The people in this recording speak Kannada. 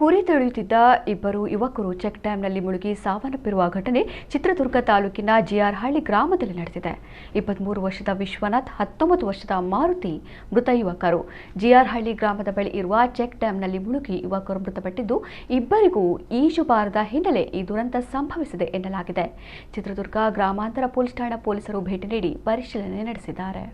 ಕುರಿ ತೊಳೆಯುತ್ತಿದ್ದ ಇಬ್ಬರು ಯುವಕರು ಚೆಕ್ ಡ್ಯಾಂನಲ್ಲಿ ಮುಳುಗಿ ಸಾವನ್ನಪ್ಪಿರುವ ಘಟನೆ ಚಿತ್ರದುರ್ಗ ತಾಲೂಕಿನ ಜಿಆರ್ಹಳ್ಳಿ ಗ್ರಾಮದಲ್ಲಿ ನಡೆದಿದೆ. 23 ವರ್ಷದ ವಿಶ್ವನಾಥ್, 19 ವರ್ಷದ ಮಾರುತಿ ಮೃತ ಯುವಕರು. ಜಿಆರ್ಹಳ್ಳಿ ಗ್ರಾಮದ ಬಳಿ ಇರುವ ಚೆಕ್ ಡ್ಯಾಂನಲ್ಲಿ ಮುಳುಗಿ ಯುವಕರು ಮೃತಪಟ್ಟಿದ್ದು, ಇಬ್ಬರಿಗೂ ಈಜು ಬಾರದ ಹಿನ್ನೆಲೆ ಈ ದುರಂತ ಸಂಭವಿಸಿದೆ ಎನ್ನಲಾಗಿದೆ. ಚಿತ್ರದುರ್ಗ ಗ್ರಾಮಾಂತರ ಪೊಲೀಸ್ ಠಾಣಾ ಪೊಲೀಸರು ಭೇಟಿ ನೀಡಿ ಪರಿಶೀಲನೆ ನಡೆಸಿದ್ದಾರೆ.